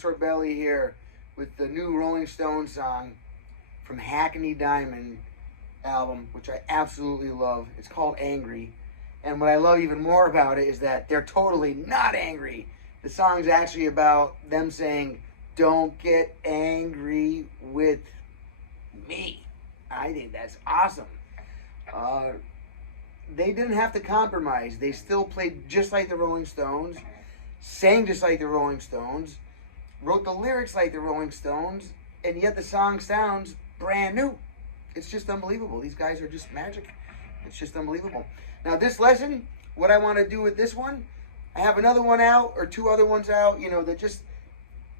Sorbelli here with the new Rolling Stones song from Hackney Diamond album, which I absolutely love. It's called Angry. And what I love even more about it is that they're totally not angry. The song's actually about them saying, don't get angry with me. I think that's awesome. They didn't have to compromise. They still played just like the Rolling Stones, sang just like the Rolling Stones, wrote the lyrics like the Rolling Stones, and yet the song sounds brand new. It's just unbelievable. These guys are just magic. It's just unbelievable. Now this lesson, what I want to do with this one, I have another one out or two other ones out, that just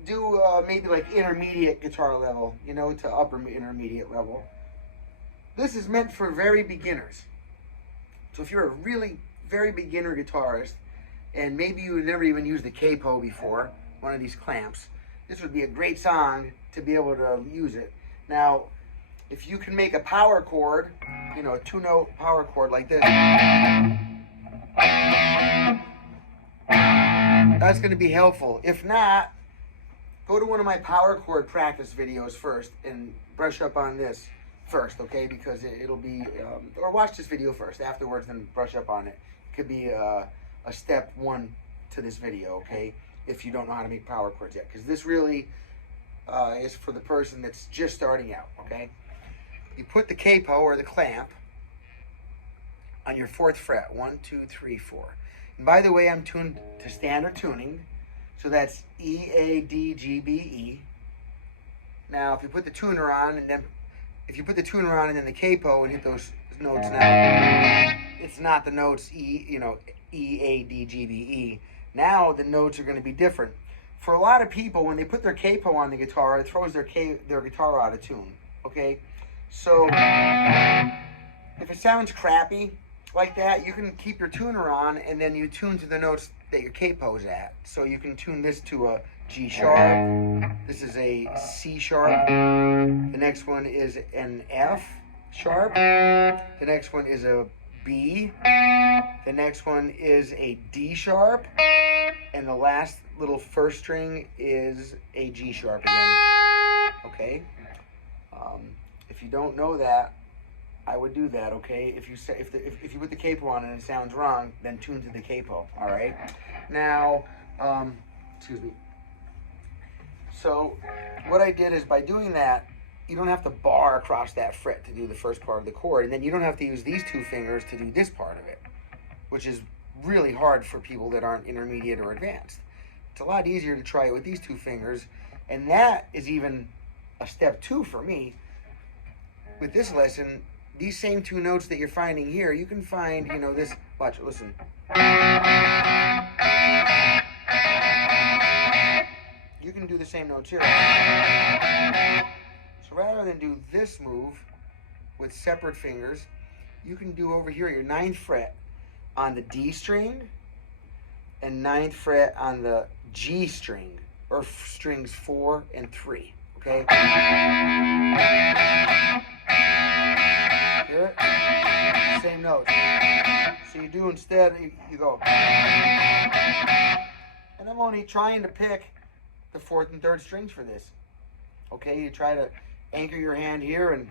do maybe like intermediate guitar level, to upper intermediate level. This is meant for very beginners. So if you're a really very beginner guitarist, and maybe you never even used the Capo before, one of these clamps, this would be a great song to be able to use it. Now, if you can make a power chord, a two-note power chord like this, that's going to be helpful. If not, go to one of my power chord practice videos first and brush up on this first, okay? Because it'll be, or watch this video first, afterwards then brush up on it. It could be a step one to this video, okay? If you don't know how to make power chords yet. Because this really is for the person that's just starting out, okay? You put the capo or the clamp on your 4th fret. 1, 2, 3, 4. And by the way, I'm tuned to standard tuning. So that's E, A, D, G, B, E. Now, if you put the tuner on and then the capo and hit those notes now, it's not the notes E, E, A, D, G, B, E. Now the notes are going to be different. For a lot of people, when they put their capo on the guitar, it throws their guitar out of tune. Okay, so if it sounds crappy like that, you can keep your tuner on and then you tune to the notes that your capo's at. So you can tune this to a G sharp. This is a C sharp. The next one is an F sharp. The next one is a B. The next one is a D sharp. And the last little first string is a G sharp again. Okay? If you don't know that, I would do that, okay? If you put the capo on and it sounds wrong, then tune to the capo, all right? Now, excuse me. So what I did is by doing that, you don't have to bar across that fret to do the first part of the chord, and then you don't have to use these 2 fingers to do this part of it, which is really hard for people that aren't intermediate or advanced. It's a lot easier to try it with these 2 fingers, and that is even a step 2 for me. With this lesson, these same 2 notes that you're finding here, you can find, this, watch, listen. You can do the same notes here. So rather than do this move with separate fingers, you can do over here your 9th fret on the D string and 9th fret on the G string, or strings 4 and 3, okay? Hear it? Same notes. So you do instead, you go. And I'm only trying to pick the 4th and 3rd strings for this. Okay, you try to anchor your hand here and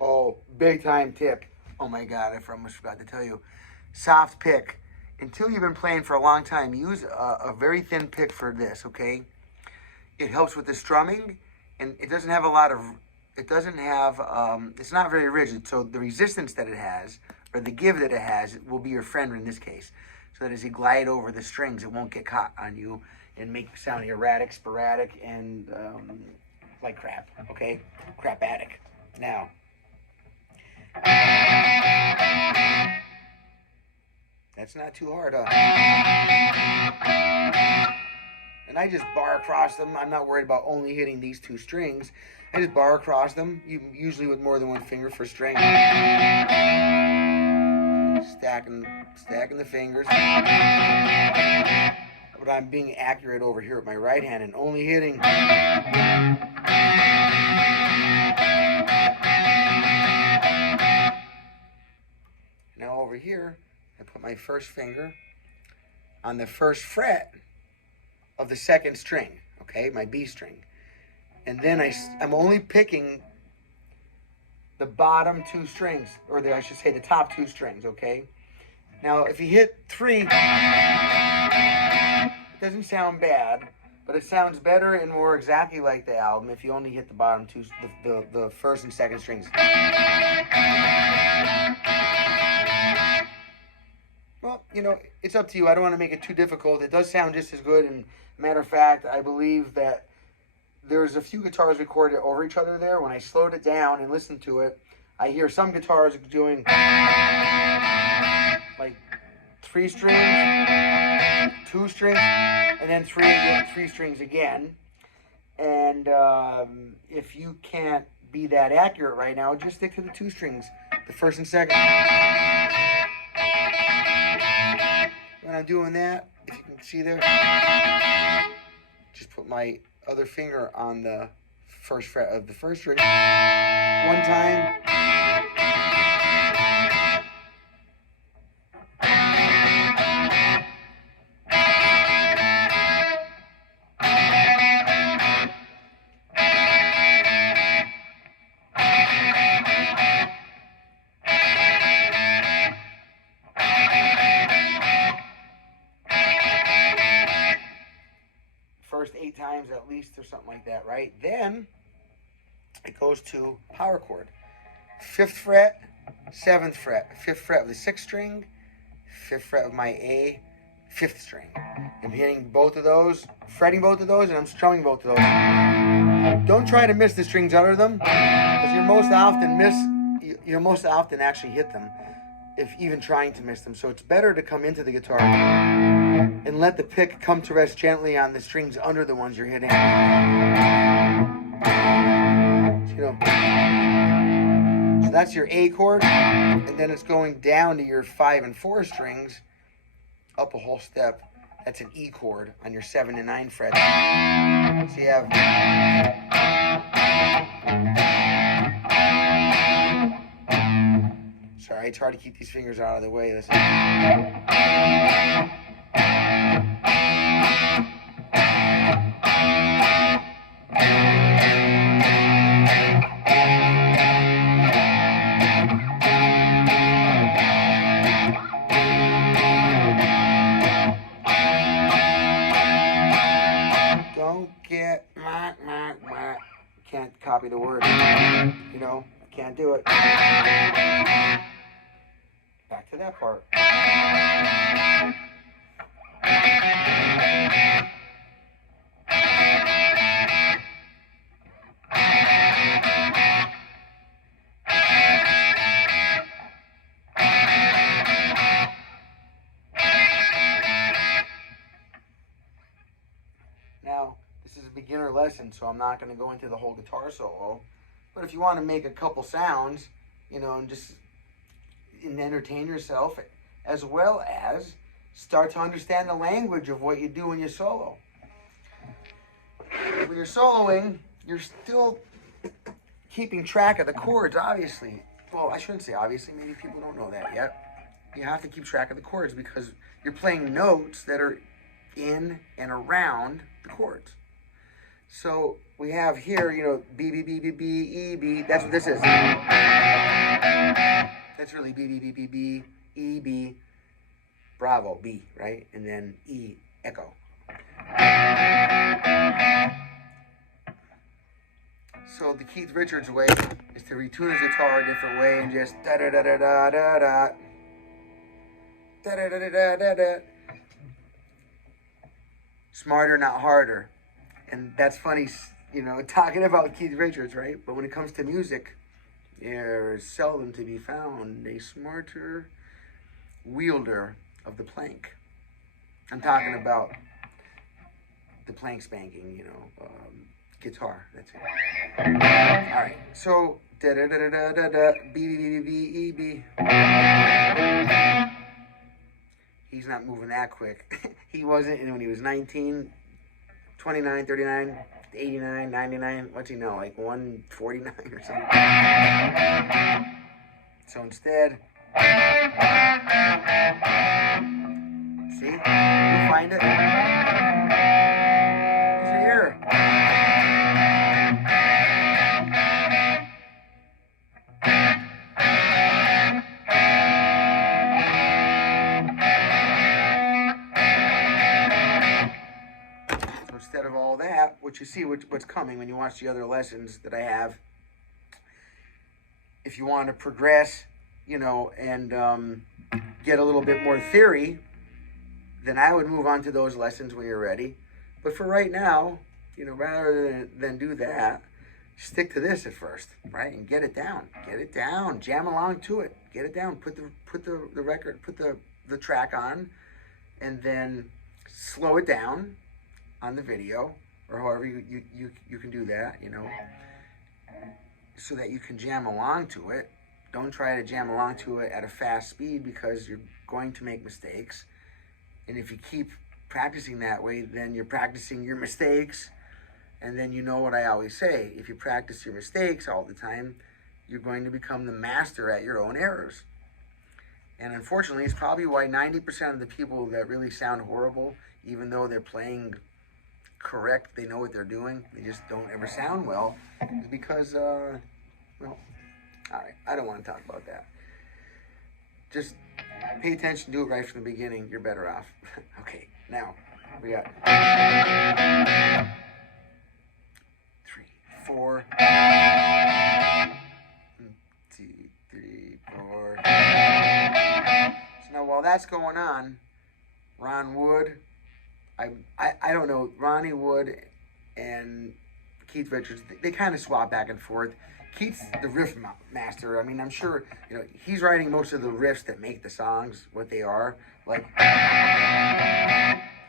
oh, big time tip. Oh my God, I almost forgot to tell you. Soft pick. Until you've been playing for a long time, use a very thin pick for this, okay? It helps with the strumming, and it doesn't have a lot of, it's not very rigid, so the resistance that it has, or the give that it has, will be your friend in this case. So that as you glide over the strings, it won't get caught on you and make it sound erratic, sporadic, and like crap, okay? Crapatic. Now, that's not too hard, huh? And I just bar across them. I'm not worried about only hitting these 2 strings. I just bar across them, usually with more than 1 finger for string. Stacking the fingers. but I'm being accurate over here with my right hand and only hitting. Now over here, I put my first finger on the first fret of the second string, okay, my B string. And then I'm only picking the bottom two strings, or I should say the top two strings, okay? Now, if you hit 3, it doesn't sound bad, but it sounds better and more exactly like the album if you only hit the bottom two, the first and second strings. Well, you know, it's up to you. I don't want to make it too difficult. It does sound just as good, and matter of fact, I believe that there's a few guitars recorded over each other there. When I slowed it down and listened to it, I hear some guitars doing like 3 strings, 2 strings, and then 3 strings again. And if you can't be that accurate right now, just stick to the 2 strings, the first and second. When I'm doing that, if you can see there, just put my other finger on the first fret of the first string one time. First 8 times at least, or something like that, right? Then it goes to power chord. 5th fret, 7th fret, 5th fret of the 6th string, 5th fret of my A, 5th string. I'm hitting both of those, fretting both of those, and I'm strumming both of those. Don't try to miss the strings under them, because you'll most often actually hit them, if even trying to miss them. So it's better to come into the guitar and let the pick come to rest gently on the strings under the ones you're hitting. So that's your A chord, and then it's going down to your 5 and 4 strings, up a whole step. That's an E chord on your 7 and 9 frets. So you have... Sorry, it's hard to keep these fingers out of the way. Listen. Don't get can't copy the word. You know, can't do it. Back to that part. Now, this is a beginner lesson, so I'm not going to go into the whole guitar solo. But if you want to make a couple sounds, you know, and just entertain yourself, as well as start to understand the language of what you do when you solo. When you're soloing, you're still keeping track of the chords, obviously. Well, I shouldn't say obviously, maybe people don't know that yet. You have to keep track of the chords because you're playing notes that are in and around the chords. So we have here, you know, B, B, B, B, B, E, B. That's what this is. That's really B, B, B, B, B, E, B, bravo, B, right? And then E, echo. So the Keith Richards way is to retune his guitar a different way and just da-da-da-da-da-da-da, da-da-da-da-da-da. Smarter, not harder. And that's funny, you know, talking about Keith Richards, right? But when it comes to music, there is seldom to be found a smarter wielder of the plank. I'm talking about the plank spanking, you know, guitar. That's it. All right. So da da da da da da B B B B E B. he's not moving that quick. He wasn't, and when he was 19, 29, 39, 89, 99, what's he know, like 149 or something. So instead, see, you find it. He's here. Instead of all that, what you see, what's coming when you watch the other lessons that I have, if you want to progress, you know, and get a little bit more theory, then I would move on to those lessons when you're ready. But for right now, you know, rather than do that, stick to this at first, right? And get it down. Get it down. Jam along to it. Get it down. Put the record, put the track on, and then slow it down on the video, or however you can do that, you know, so that you can jam along to it. Don't try to jam along to it at a fast speed, because you're going to make mistakes. And if you keep practicing that way, then you're practicing your mistakes. And then you know what I always say, if you practice your mistakes all the time, you're going to become the master at your own errors. And unfortunately, it's probably why 90% of the people that really sound horrible, even though they're playing correct, they know what they're doing, they just don't ever sound well, is because, well, all right, I don't want to talk about that. Just pay attention, do it right from the beginning, you're better off. Okay, now, we got 3, 4, 2, 3, 4. So now while that's going on, Ron Wood, I don't know, Ronnie Wood and Keith Richards, they kind of swap back and forth. Keith's the riff master. I mean, I'm sure, you know, he's writing most of the riffs that make the songs what they are. Like,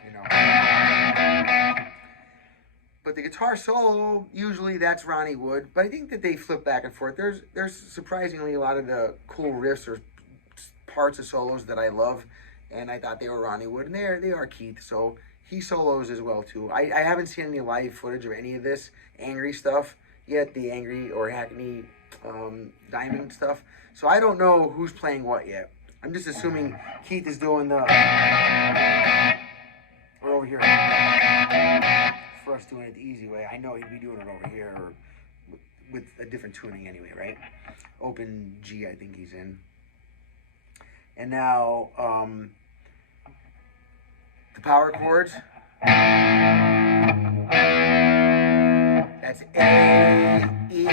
you know. But the guitar solo, usually that's Ronnie Wood. But I think that they flip back and forth. There's surprisingly a lot of the cool riffs or parts of solos that I love. And I thought they were Ronnie Wood, and they are Keith. So he solos as well too. I haven't seen any live footage of any of this angry stuff yet, the angry or Hackney Diamond stuff. So I don't know who's playing what yet. I'm just assuming Keith is doing the, or over here. For us doing it the easy way, I know he'd be doing it over here, or with a different tuning anyway, right? Open G, I think he's in. And now, the power chords. That's A, E,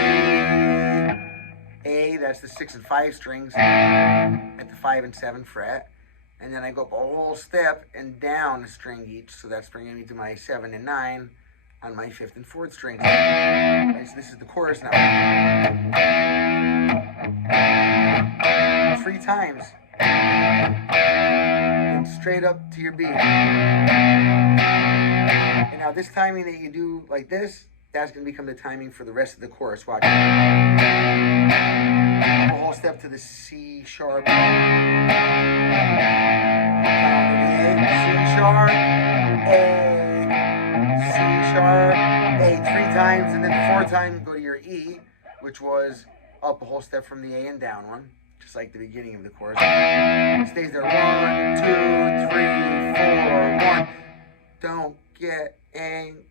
A, that's the 6 and 5 strings at the 5 and 7 fret. And then I go up a whole step and down a string each, so that's bringing me to my 7 and 9 on my 5th and 4th strings. Right, so this is the chorus now. 3 times. And straight up to your B. And now this timing that you do like this, that's going to become the timing for the rest of the chorus. Watch. A whole step to the C sharp. C sharp, A, C sharp, A 3 times, and then the 4th time go to your E, which was up a whole step from the A and down one, just like the beginning of the chorus. It stays there. 1, 2, 3, 4, 1. Don't get angry.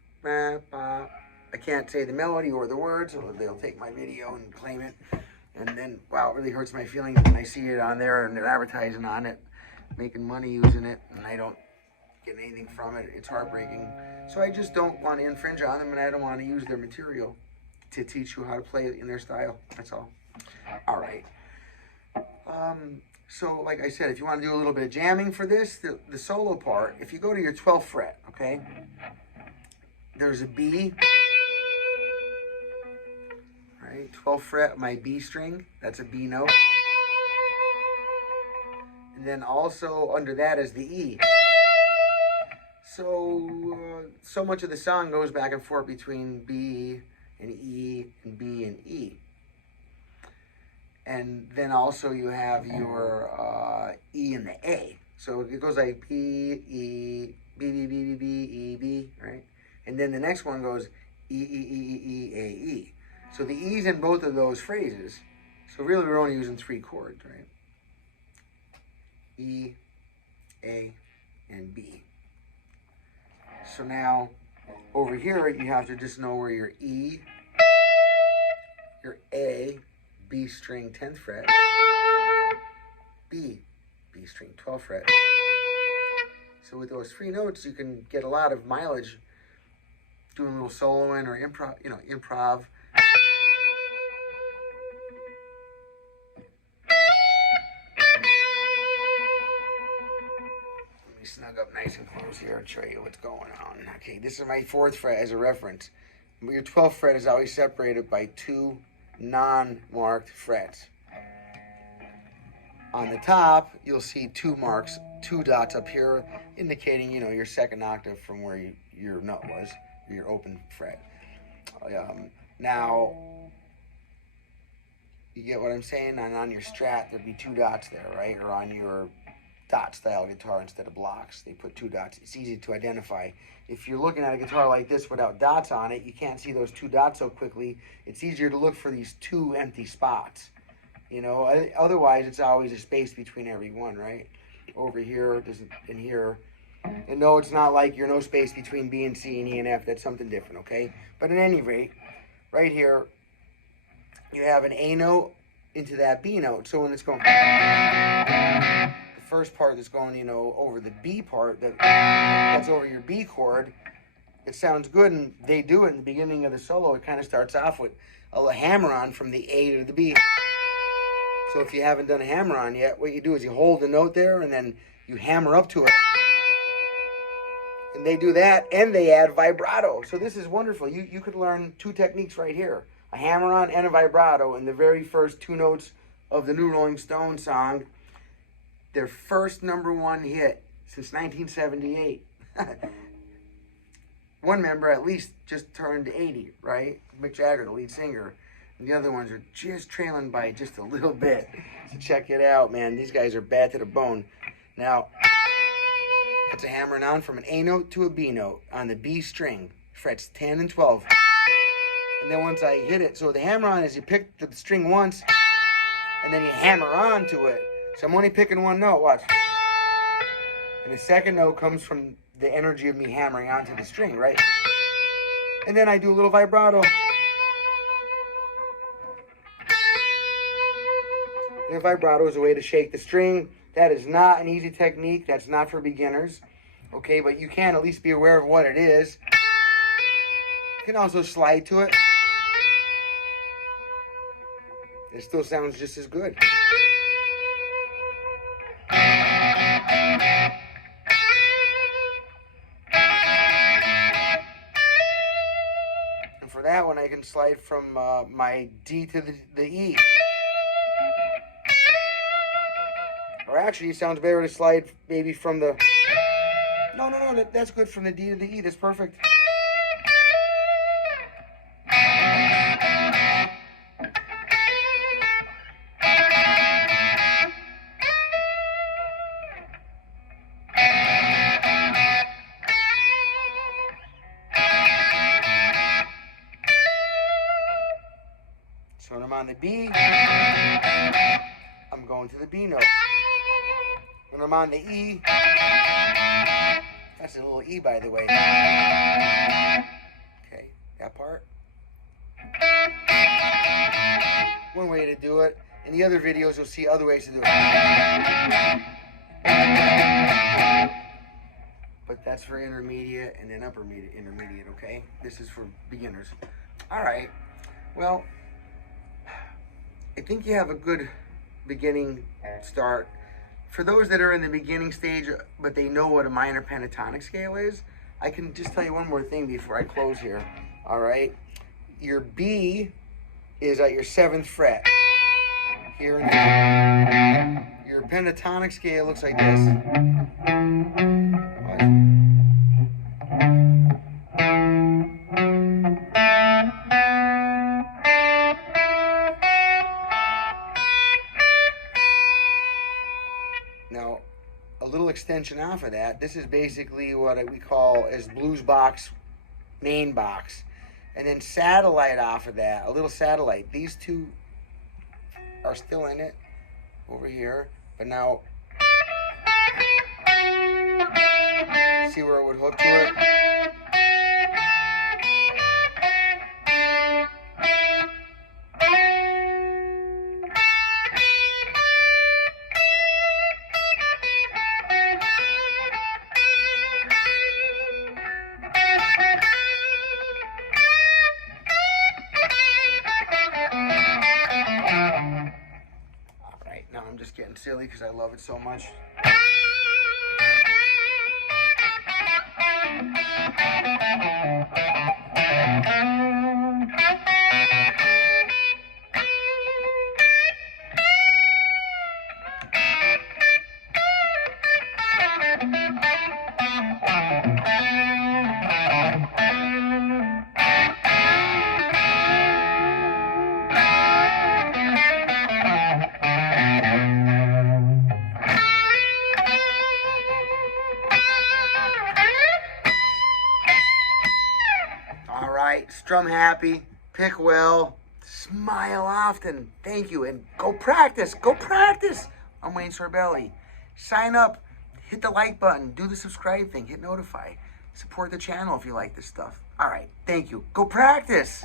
I can't say the melody or the words, or they'll take my video and claim it. And then, wow, it really hurts my feelings when I see it on there and they're advertising on it, making money using it, and I don't get anything from it. It's heartbreaking. So I just don't want to infringe on them, and I don't want to use their material to teach you how to play it in their style. That's all. All right. So like I said, if you want to do a little bit of jamming for this, the solo part, if you go to your 12th fret, okay, there's a B. All right, 12th fret, my B string, that's a B note. And then also under that is the E. So much of the song goes back and forth between B and E and B and E. And then also you have your E and the A. So it goes like B, E, B, B, B, B, B, E, B, right? And then the next one goes E, E, E, E, E, A, E. So the E's in both of those phrases. So really we're only using 3 chords, right? E, A, and B. So now over here you have to just know where your E, your A, B string 10th fret, B, B string 12th fret. So with those 3 notes you can get a lot of mileage doing a little soloing or improv, improv. Let me snug up nice and close here and show you what's going on. Okay, this is my 4th fret as a reference. Your 12th fret is always separated by 2 non-marked frets. On the top, you'll see 2 marks, 2 dots up here, indicating, your 2nd octave from where your note was, your open fret. Now, you get what I'm saying? And on your Strat, there'd be 2 dots there, right? Or on your dot style guitar instead of blocks, they put 2 dots. It's easy to identify. If you're looking at a guitar like this without dots on it, you can't see those 2 dots so quickly. It's easier to look for these 2 empty spots. Otherwise it's always a space between every one, right? Over here, in here. And no, it's not like you're no space between B and C and E and F. That's something different, okay? But at any rate, right here, you have an A note into that B note. So when it's going, the first part that's going, over the B part, that's over your B chord, it sounds good, and they do it in the beginning of the solo. It kind of starts off with a hammer-on from the A to the B. So if you haven't done a hammer-on yet, what you do is you hold the note there, and then you hammer up to it. And they do that, and they add vibrato. So this is wonderful. You could learn 2 techniques right here. A hammer-on and a vibrato in the very first 2 notes of the new Rolling Stones song. Their first #1 hit since 1978. One member at least just turned 80, right? Mick Jagger, the lead singer. And the other ones are just trailing by just a little bit. So check it out, man. These guys are bad to the bone. Now, it's a hammering on from an A note to a B note on the B string, frets 10 and 12. And then once I hit it, so the hammer on is you pick the string once, and then you hammer on to it. So I'm only picking 1 note, watch. And the 2nd note comes from the energy of me hammering onto the string, right? And then I do a little vibrato. And vibrato is a way to shake the string. That is not an easy technique. That's not for beginners. Okay, but you can at least be aware of what it is. You can also slide to it. It still sounds just as good. And for that one, I can slide from my D to the E. Or actually, it sounds better to slide maybe from the... No, that's good, from the D to the E. That's perfect. So when I'm on the B, I'm going to the B note. When I'm on the E, that's a little E, by the way. Okay, that part. One way to do it. In the other videos, you'll see other ways to do it. But that's for intermediate and then upper intermediate, okay? This is for beginners. All right. Well, I think you have a good beginning start. For those that are in the beginning stage, but they know what a minor pentatonic scale is, I can just tell you one more thing before I close here. All right? Your B is at your 7th fret. Here and here. Your pentatonic scale looks like this. Now, a little extension off of that, this is basically what we call as blues box, main box. And then satellite off of that, a little satellite. These two are still in it over here, but now see where it would hook to it? Alright, now I'm just getting silly because I love it so much. All right, strum happy, pick well, smile often. Thank you, and go practice. Go practice. I'm Wayne Sorbelli. Sign up, hit the like button, do the subscribe thing, hit notify. Support the channel if you like this stuff. All right, thank you. Go practice.